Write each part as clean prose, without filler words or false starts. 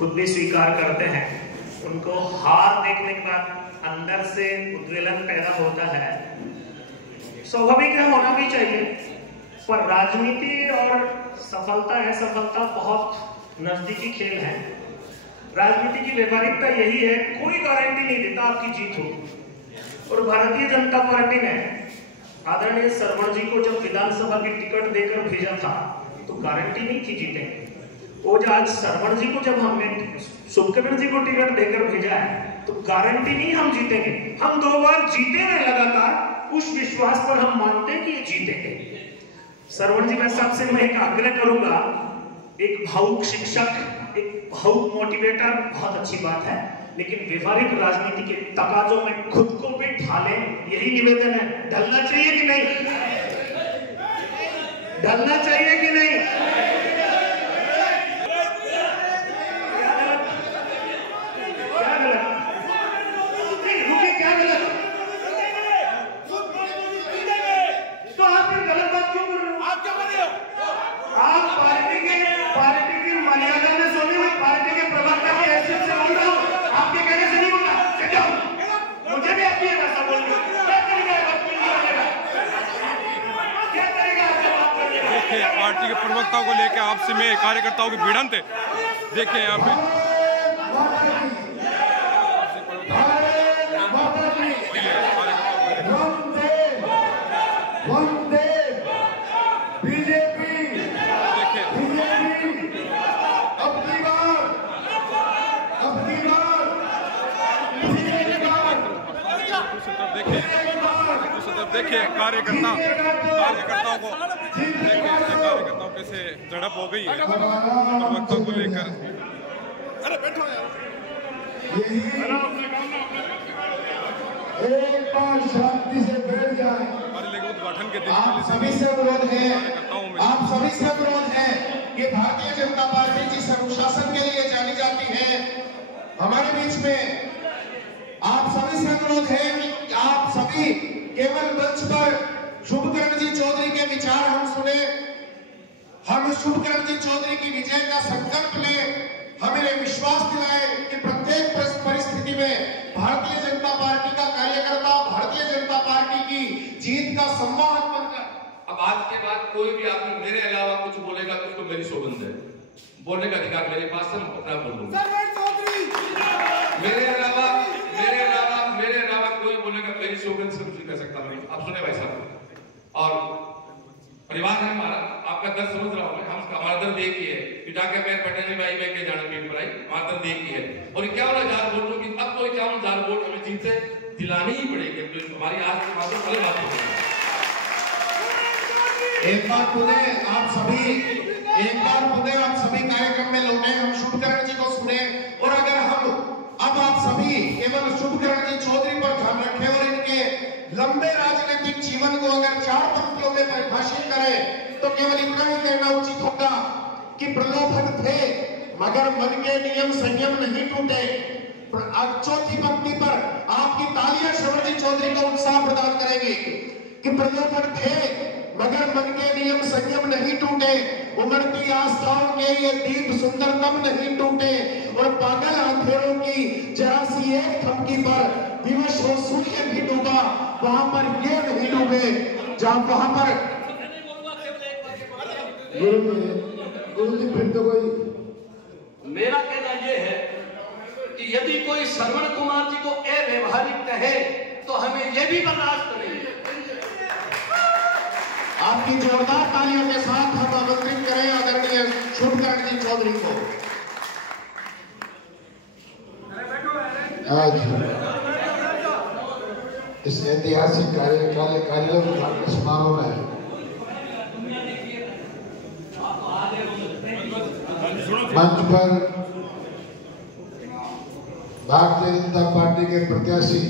खुद भी स्वीकार करते हैं, उनको हार देखने के बाद अंदर से उद्वेलन पैदा होता है। स्वाभाविक है, होना भी चाहिए, पर राजनीति और सफलता है, सफलता बहुत नजदीकी खेल है। राजनीति की व्यवहारिकता यही है, कोई गारंटी नहीं देता आपकी जीत हो। और भारतीय जनता पार्टी ने आदरणीय सरवण जी को जब विधानसभा की टिकट देकर भेजा था तो गारंटी नहीं थी जीतेंगे। वो जो आज सरवण जी को जब हमने शुभकरण जी को टिकट देकर भेजा है तो गारंटी नहीं हम जीतेंगे। हम 2 बार जीते हैं लगातार, उस विश्वास पर हम मानते हैं कि ये जीतेंगे। सरवण जी, मैं सबसे मैं एक आग्रह करूंगा, एक भावुक शिक्षक, एक भावुक मोटिवेटर बहुत अच्छी बात है, लेकिन व्यवहारिक राजनीति के तकाजों में खुद को भी ढालें, यही निवेदन है। ढलना चाहिए कि नहीं? ढलना चाहिए कि नहीं? क्या गलत? रुकिए, क्या गलत? तो आप ये गलत बात क्यों कर रहे हो? आप क्या कर रहे हो? आप पार्टी की मर्यादा में सोने हुए पार्टी के प्रवक्ता की हैसियत से बोल रहा हूँ, आपके कहने से नहीं बोला। चल जाओ, मुझे भी आपकी ऐसा बोलना। क्या करेगा क्या करेगा आपसे बात करने? देखिए, पार्टी के प्रवक्ताओं को लेकर आपसे में कार्यकर्ताओं की भिड़ंत है। देखिए यहाँ पे देखिए कार्यकर्ताओं को कैसे झड़प हो गई है प्रवक्ताओं को लेकर। अरे बैठो यार, एक बार शांति से बैठ जाए। उद्घाटन के आप सभी से अनुरोध है, आप सभी से अनुरोध है कि भारतीय जनता पार्टी जिस अनुशासन के लिए जानी जाती है हमारे बीच में, आप सभी से अनुरोध है कि आप सभी केवल मंच पर शुभकरण जी चौधरी के विचार हम सुने, हम शुभकरण जी चौधरी की विजय का संकल्प लें, हमें विश्वास दिलाए कि प्रत्येक परिस्थिति में भारतीय जनता पार्टी का कार्यकर्ता भारतीय जनता पार्टी की जीत का संवाहक बनकर। अब आज के बाद कोई भी आदमी मेरे अलावा कुछ बोलेगा तो उसको मेरी सौगंध है, बोलने का अधिकार मेरे पास है, मैं अपना बोलूंगा। मेरे अलावा कोई बोलेगा मेरी सौगंध से कुछ नहीं कर सकता। नहीं, आप सुने भाई साहब, और परिवार है हमारा, आपका दर्द समझ रहा हूं मैं, हमारा दर्द एक ही है, पिता के पैर पटने भाई मैं के जाने पीठ पर आई, हमारा दर्द एक ही है। और 51,000 वोटों की अब तो 51,000 वोट हमें जीत से दिलानी ही पड़ेगी, तो हमारी आज के माध्यम अलग बात होगी। एक बार पुनः आप सभी कार्यक्रम में लौटे, हम शुभकरण जी को सुने, और अगर हम अब आप सभी केवल शुभकरण जी चौधरी पर ध्यान रखें और इनके लंबे राजनीतिक जीवन को अगर 4 पंक्तियों में परिभाषित करें तो केवल इतना ही कहना उचित होगा कि प्रलोभन थे मगर मन के नियम संयम नहीं टूटे। चौथी पंक्ति पर आपकी तालियां श्रवण जी चौधरी का उत्साह प्रदान करेंगी कि प्रलोभन थे मगर मन के नियम संयम नहीं टूटे, उमड़ती आस्थाओं के ये दीप सुंदरतम नहीं टूटे, और पागल अंधेरों की जरा सी एक थपकी पर विवश हो सूर्य भी डूबा, वहां पर ये नहीं डूबे जहां वहां पर गुरु जी। फिर तो कोई मेरा कहना यह है कि यदि कोई श्रवण कुमार जी को अव्यवहारिक कहे तो हमें यह भी बर्दाश्त नहीं। आपकी जोरदार तालियों के साथ हम आमंत्रित करें आदरणीय शुभकरण जी चौधरी को। आज इस ऐतिहासिक कार्यालय उद्घाटन समारोह में मंच पर भारतीय जनता पार्टी के प्रत्याशी,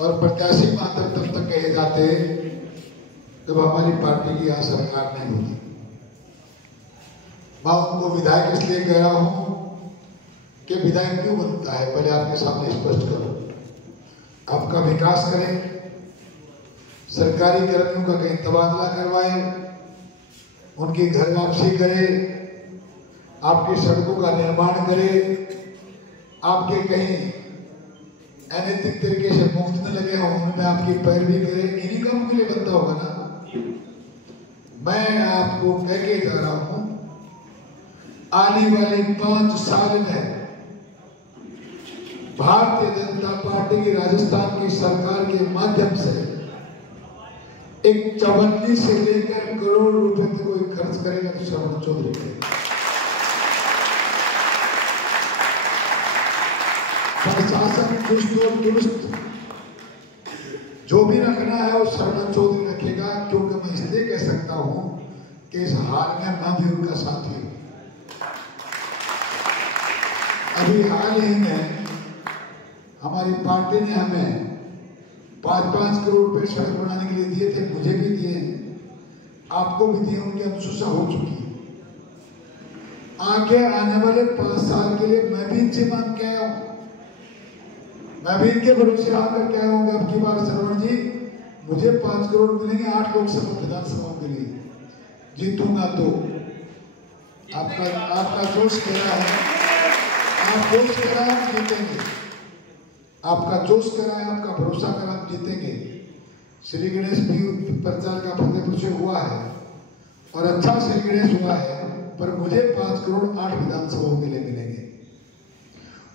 और प्रत्याशी मात्र तब तक कहे जाते जब हमारी पार्टी की यहाँ सरकार नहीं होती। मैं उनको विधायक इसलिए कह रहा हूं कि विधायक क्यों बनता है, पहले आपके सामने स्पष्ट करो। आपका विकास करें, सरकारी कर्मियों का कहीं तबादला करवाए, उनकी घर वापसी करे, आपकी सड़कों का निर्माण करे, आपके कहीं अनैतिक तरीके से मुफ्त में लगे हों उनमें आपकी पैरवी करे, इन्हीं कामों के लिए बनता होगा ना। मैं आपको कह के जा रहा हूं, आने वाले 5 साल में भारतीय जनता पार्टी की राजस्थान की सरकार के माध्यम से एक चवन्नी से लेकर करोड़ रुपए तक कोई खर्च करेगा तो श्रवण चौधरी करेगा। प्रशासन चुस्त और दुरुस्त जो भी रखना है वो श्रवण चौधरी रखेगा, क्योंकि मैं इसलिए कह सकता हूं कि इस हाल में मैं भी उनका साथी हूं। अभी हाल ही में हमारी पार्टी ने हमें 5-5 करोड़ रुपए सड़क बनाने के लिए दिए थे, मुझे भी दिए हैं, आपको भी दिए, उनकी अनुशंसा हो चुकी है। आगे आने वाले 5 साल के लिए मैं भी इनसे मांग के आया हूं, मैं भी इनके भरोसे आकर के आया हूँ। अब की बार श्रवण जी मुझे 5 करोड़ मिलेंगे 8 लोकसभा विधानसभाओं के लिए, जीतूंगा तो। आपका जोश कह रहा है, आप जोश कह रहा है आप जीतेंगे, आपका जोश कह रहा है, आपका भरोसा कर आप जीतेंगे। श्री गणेश भी प्रचार का फतेहपुर से हुआ है और अच्छा श्री गणेश हुआ है, पर मुझे 5 करोड़ 8 विधानसभाओं के लिए मिलेंगे।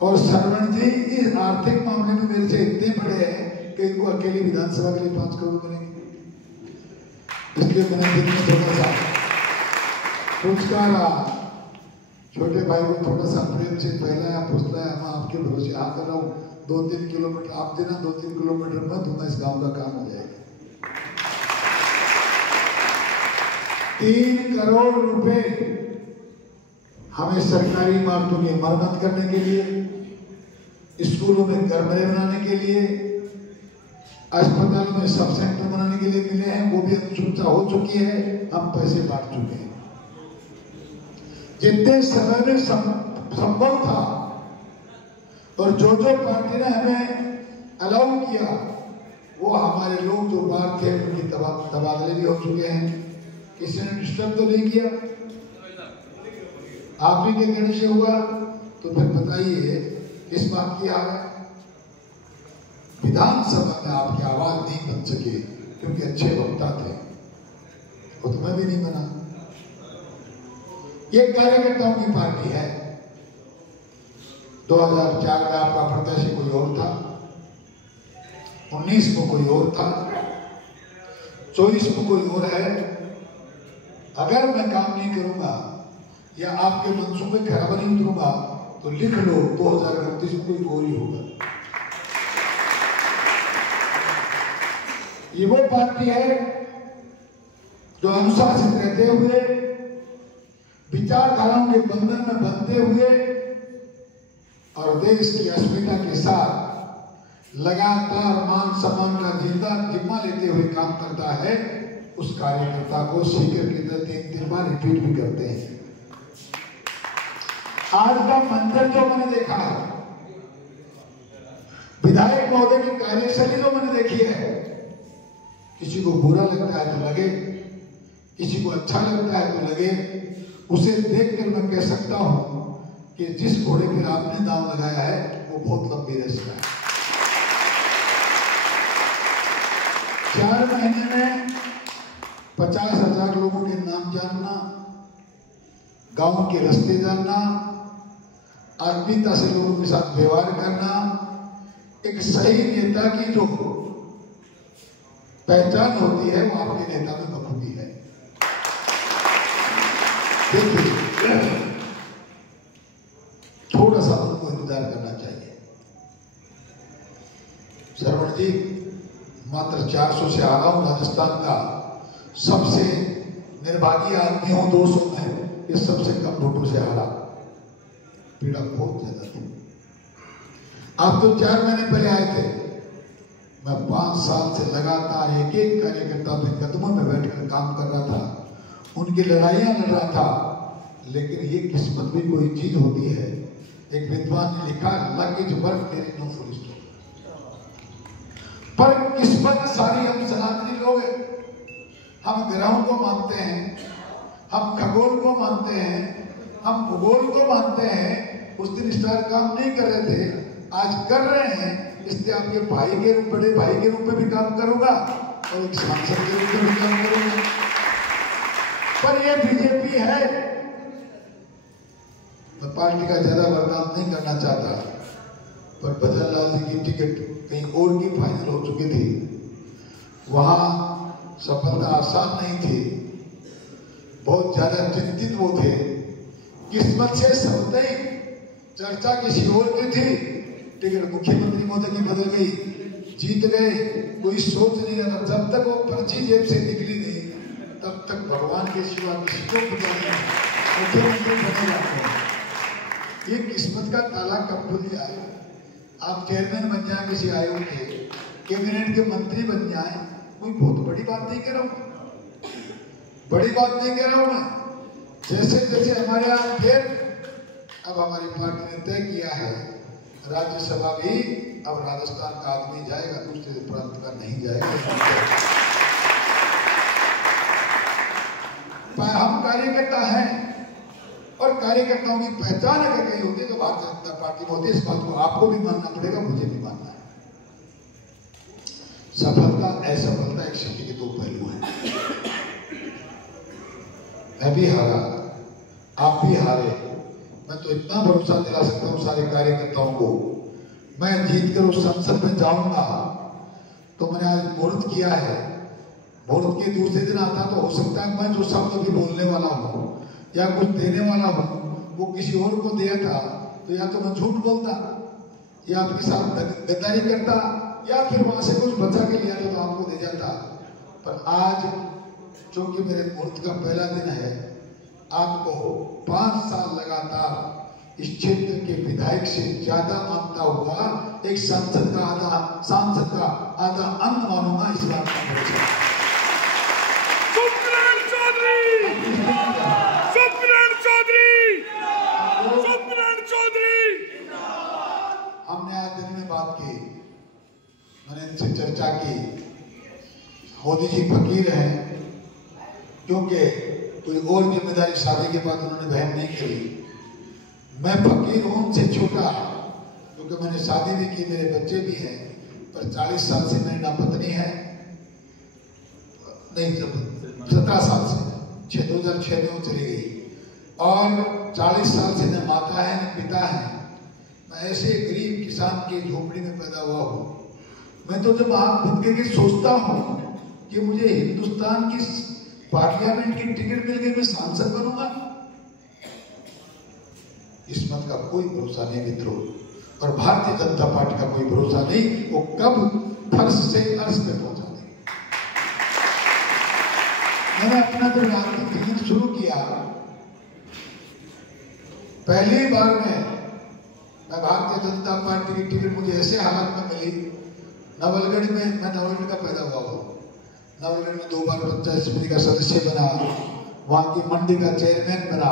और श्रवण जी इस आर्थिक मामले में मेरे से इतने बड़े हैं कि इनको अकेले विधानसभा के लिए 5 करोड़ मिलेंगे। इसलिए मैंने दिन में थोड़ा सा पुरस्कार छोटे भाई को थोड़ा सा प्रेम से पहला पुरस्कार, मैं आपके भरोसे आ कर रहा हूँ। 2-3 किलोमीटर आप देना, 2-3 किलोमीटर मैं दूंगा, इस गांव का काम हो जाएगा। 3 करोड़ रुपए हमें सरकारी इमारतों की मरम्मत करने के लिए, स्कूलों में कमरे बनाने के लिए, अस्पतालों में सब सेंटर बनाने के लिए मिले हैं, वो भी अनुशंसा हो चुकी है, हम पैसे बांट चुके हैं। जितने समय में संभव था और जो पार्टी ने हमें अलाउ किया, वो हमारे लोग जो बाहर थे उनकी तबादले भी हो चुके हैं, किसी ने डिस्टर्ब तो नहीं किया। आप ही के कहने से हुआ तो फिर बताइए किस बात की हाल है। विधानसभा में आपकी आवाज नहीं बन सके क्योंकि अच्छे वक्ता थे, वो तो मैं भी नहीं बना। ये कार्यकर्ताओं की पार्टी है। 2004 में आपका प्रत्याशी कोई और था, 19 को कोई और था, 24 को कोई और है। अगर मैं काम नहीं करूंगा या आपके मंसूबे खराब नहीं उतरूंगा तो लिख लो 2029 में कोई और ही होगा। ये वो पार्टी है जो अनुशासित रहते हुए, विचारधाराओं के बंधन में बंधते हुए और देश की अस्मिता के साथ लगातार मान सम्मान का जिम्मा लेते हुए काम करता है। उस कार्यकर्ता को सीकर के अंदर 3 बार रिपीट भी करते हैं। आज का मंजर जो मैंने देखा है, विधायक महोदय की कार्यशैली जो मैंने देखी है, किसी को बुरा लगता है तो लगे, किसी को अच्छा लगता है तो लगे, उसे देखकर मैं कह सकता हूं कि जिस घोड़े पर आपने दांव लगाया है वो बहुत लंबी रेस का है। 4 महीने में 50,000 लोगों के नाम जानना, गांव के रास्ते जानना, आत्मीयता से लोगों के साथ व्यवहार करना, एक सही नेता की जो पहचान होती है वो आपके नेता में बखूबी है। देखिए, थोड़ा सा उनको इंतजार करना चाहिए। श्रवण जी मात्र 400 से आ रहा हूं, राजस्थान का सबसे निर्भागी आदमी हूं 200 में, ये सबसे कम वोटों से हारा। पीड़ा बहुत ज्यादा थी। आप तो 4 महीने पहले आए थे, मैं 5 साल से लगातार एक कार्यकर्ता के कदमों में बैठकर काम कर रहा था, उनकी लड़ाइयां लड़ रहा था। लेकिन ये किस्मत भी कोई चीज होती है। एक विद्वान ने लिखा, luck is work there is no full stop. पर किस्मत सारी हम सनातनी लोग हैं, हम ग्रहों को मानते हैं, हम खगोल को मानते हैं, हम भूगोल को मानते हैं, उस दिन स्टार काम नहीं कर रहे थे, आज कर रहे हैं, इसलिए आपके भाई के रूप, बड़े भाई के रूप में भी काम करूंगा और एक सांसद के रूप में भी काम करूंगा। पर ये बीजेपी है, मैं पार्टी का ज्यादा बर्दाश्त नहीं करना चाहता, पर भजन लाल जी की टिकट कहीं और की फाइनल हो चुकी थी, वहां सफलता आसान नहीं थी, बहुत ज्यादा चिंतित वो थे। किस्मत से सबसे चर्चा किसी और की थी, टिकट मुख्यमंत्री महोदय की बदल गई, जीत गए, कोई सोच नहीं रहा। जब तक वो पर्ची जेब से निकली नहीं, तब तक भगवान के सिवा किसी को मुख्यमंत्री बने जाते हैं। ये किस्मत का ताला कब खुल जाए? आप चेयरमैन बन जाए किसी आयोग के, कैबिनेट के मंत्री बन जाए, कोई बहुत बड़ी बात नहीं कह रहा हूं, बड़ी बात नहीं कह रहा हूं मैं। जैसे जैसे हमारे यहाँ फिर अब हमारी पार्टी ने तय किया है, राज्यसभा भी अब राजस्थान का आदमी जाएगा, दूसरे प्रांत का नहीं जाएगा। हम कार्यकर्ता हैं और कार्यकर्ताओं की पहचान अगर कहीं होती है तो भारतीय जनता पार्टी में होती है। इस बात को आपको भी मानना पड़ेगा, मुझे भी मानना है। सफलता असफलता एक शब्द के दो पहलू हैं। मैं भी हारा, आप भी हारे, मैं तो इतना भरोसा दिला सकता हूं सारे कार्यकर्ताओं को, मैं जीत कर उस संसद में जाऊंगा। तो मैंने आज मुहूर्त किया है, मुहूर्त के दूसरे दिन आता तो हो सकता है मैं जो शब्द अभी बोलने वाला हूं या कुछ देने वाला हूं वो किसी और को दिया था, तो या तो मैं झूठ बोलता या आपके साथ गद्दारी करता या फिर वहां से कुछ बचा के लिया तो आपको दे जाता। पर आज चूंकि मेरे मुहूर्त का पहला दिन है, आपको 5 साल लगातार इस क्षेत्र के विधायक से ज्यादा मानता हुआ एक सांसद का आधा अंग मानूंगा। इस बात का भरोसा। हमने आज दिन में बात की, मैंने इनसे चर्चा की। मोदी जी फकीर हैं, क्योंकि कोई और जिम्मेदारी शादी के बाद उन्होंने वहन नहीं करी। मैं फकीर हूं उनसे छोटा, क्योंकि मैंने शादी भी की, मेरे बच्चे भी हैं, पर 40 साल से मेरी ना पत्नी है, नहीं 17 साल से, 2006 में वो चली गई, और 40 साल से न माता है न पिता है। मैं ऐसे गरीब किसान की झोपड़ी में पैदा हुआ हूं। मैं तो जब आप खुद के सोचता हूं कि मुझे हिंदुस्तान की पार्लियामेंट की टिकट मिल गई, मैं सांसद बनूंगा, किस्मत का कोई भरोसा नहीं मित्रों, और भारतीय जनता पार्टी का कोई भरोसा नहीं, वो कब फर्श से अर्श पे पहुंचा देगी। मैंने अपना जो राजनीतिक जीवन शुरू किया, पहली बार में मैं भारतीय जनता पार्टी की टिकट मुझे ऐसे हालात में मिली, नवलगढ़ में, मैं नवलगढ़ का पैदा हुआ हूँ, नवलगढ़ में 2 बार पंचायत समिति का सदस्य बना, वहां की मंडी का चेयरमैन बना,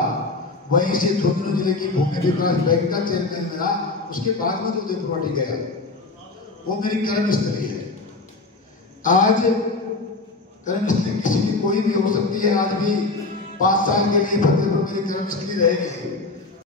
वहीं से झुंझुनू जिले की भूमि विकास बैंक का चेयरमैन बना, उसके बाद में उदयपुर गया। वो मेरी कर्मस्थली है। आज कर्मस्थली किसी की कोई भी हो सकती है, आज भी 5 साल के लिए फतेहपुर मेरी कर्मस्थली रहेगी।